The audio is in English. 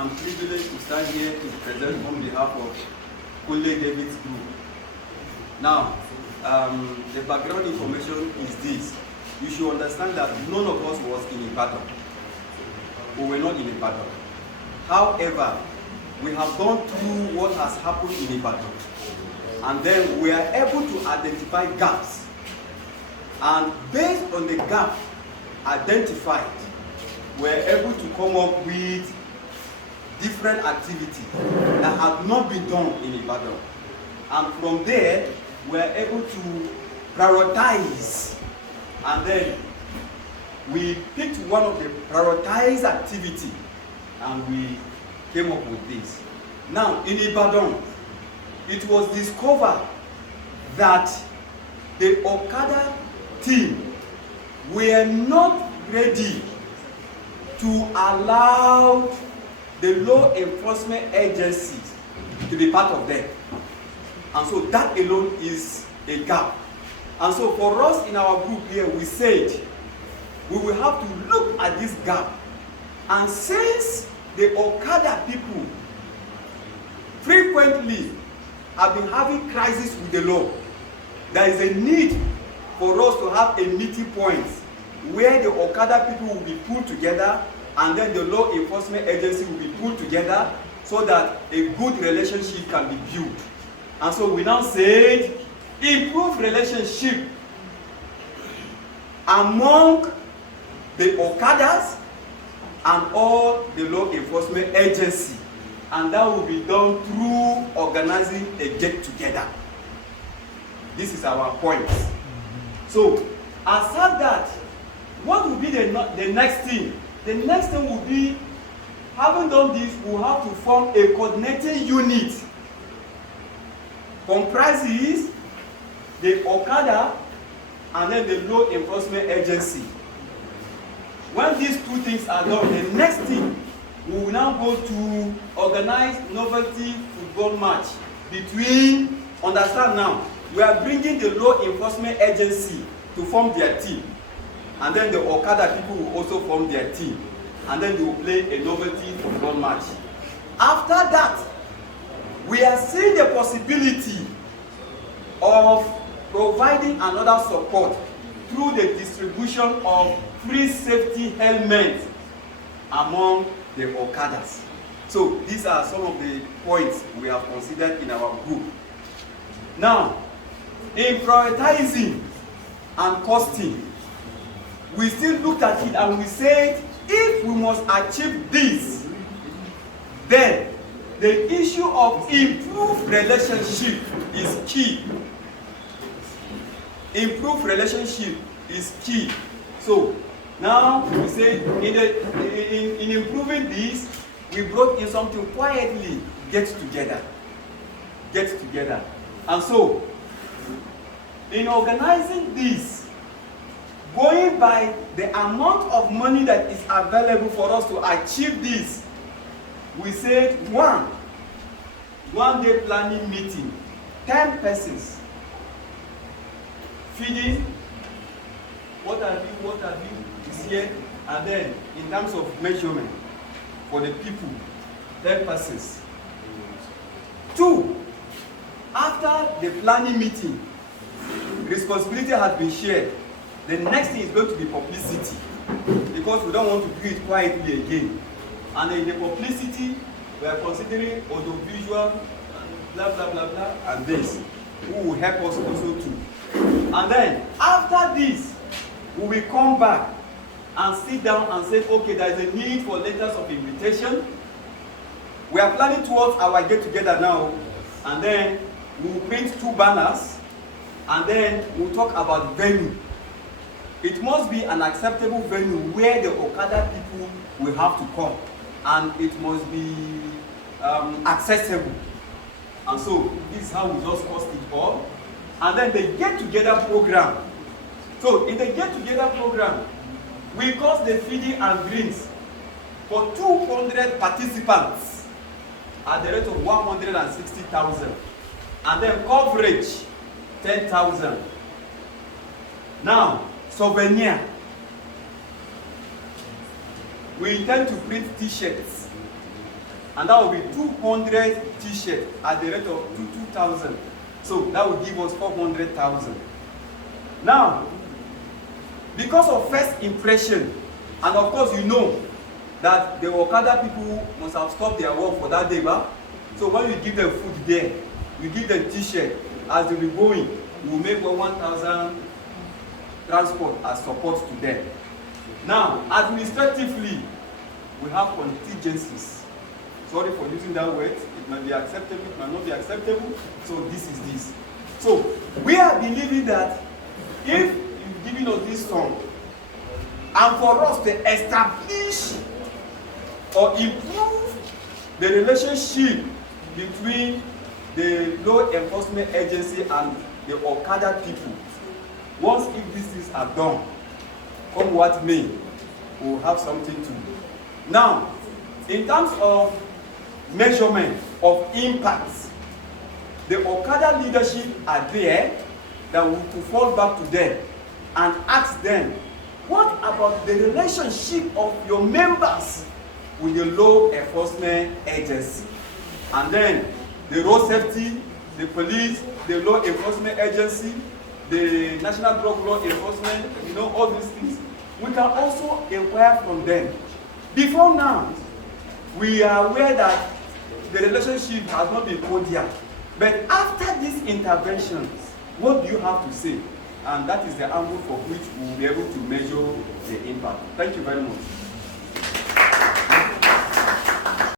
I'm privileged to stand here to present on behalf of Kule David's group. Now, the background information is this. You should understand that none of us was in a battle. We were not in a battle. However, we have gone through what has happened in a battle. And then we are able to identify gaps. And based on the gap identified, we're able to come up with different activities that have not been done in a battle. And from there, we're able to prioritize. And then we picked one of the prioritized activity and we came up with this. Now, in Ibadan, it was discovered that the Okada team were not ready to allow the law enforcement agencies to be part of them. And so that alone is a gap. And so for us in our group here, we said we will have to look at this gap. And since the Okada people frequently have been having crisis with the law, there is a need for us to have a meeting point where the Okada people will be pulled together and then the law enforcement agency will be pulled together so that a good relationship can be built. And so we now said, improve relationship among the Okadas and all the law enforcement agency. And that will be done through organizing a get-together. This is our point. So, aside that, what will be the next thing? The next thing will be, having done this, we'll have to form a coordinating unit. Comprises the Okada and then the law enforcement agency. When these two things are done, the next thing, we will now go to organize novelty football match between, understand now, we are bringing the law enforcement agency to form their team. And then the Okada people will also form their team. And then they will play a novelty football match. After that, we are seeing the possibility of providing another support through the distribution of free safety helmets among the Okadas. So these are some of the points we have considered in our group. Now, in prioritizing and costing, we still looked at it and we said, if we must achieve this, then the issue of improved relationship is key. Improved relationship is key. So now we say in improving this, we brought in something quietly, get together. Get together. And so, in organizing this, going by the amount of money that is available for us to achieve this, we said one day planning meeting, 10 persons, feeding, what have you is here, and then in terms of measurement for the people, 10 persons. 2, after the planning meeting, responsibility has been shared. The next thing is going to be publicity, because we don't want to do it quietly again. And in the publicity, we are considering audiovisual, blah, blah, blah, blah, and this, who will help us also too. And then, after this, we will come back and sit down and say, okay, there is a need for letters of invitation. We are planning towards our get-together now, and then we will print 2 banners, and then we'll talk about venue. It must be an acceptable venue where the Okada people will have to come, and it must be accessible. And so this is how we just cost it all. And then the get-together program. So in the get-together program, we cost the feeding and drinks for 200 participants at the rate of 160,000. And then coverage, 10,000. Now, souvenir. We intend to print t-shirts And that will be 200 t-shirts at the rate of 2,000. So that will give us 400,000. Now, because of first impression, and of course you know that the Okada people must have stopped their work for that day, ba? So when you give them food there, you give them t-shirt, as they will going, you will make 1,000 transport as support to them. Now, administratively, we have contingencies. Sorry for using that word. It might be acceptable, it might not be acceptable. So this is this. So we are believing that if you've given us this sum, and for us to establish or improve the relationship between the law enforcement agency and the Okada people, once if these things are done, come what may, we will have something to do. Now, in terms of measurement of impact, the Okada leadership are there that we could fall back to them and ask them, what about the relationship of your members with the law enforcement agency? And then the road safety, the police, the law enforcement agency, the National Drug Law Enforcement, you know, all these things. We can also inquire from them. Before now, we are aware that the relationship has not been cordial. But after these interventions, what do you have to say? And that is the angle for which we will be able to measure the impact. Thank you very much.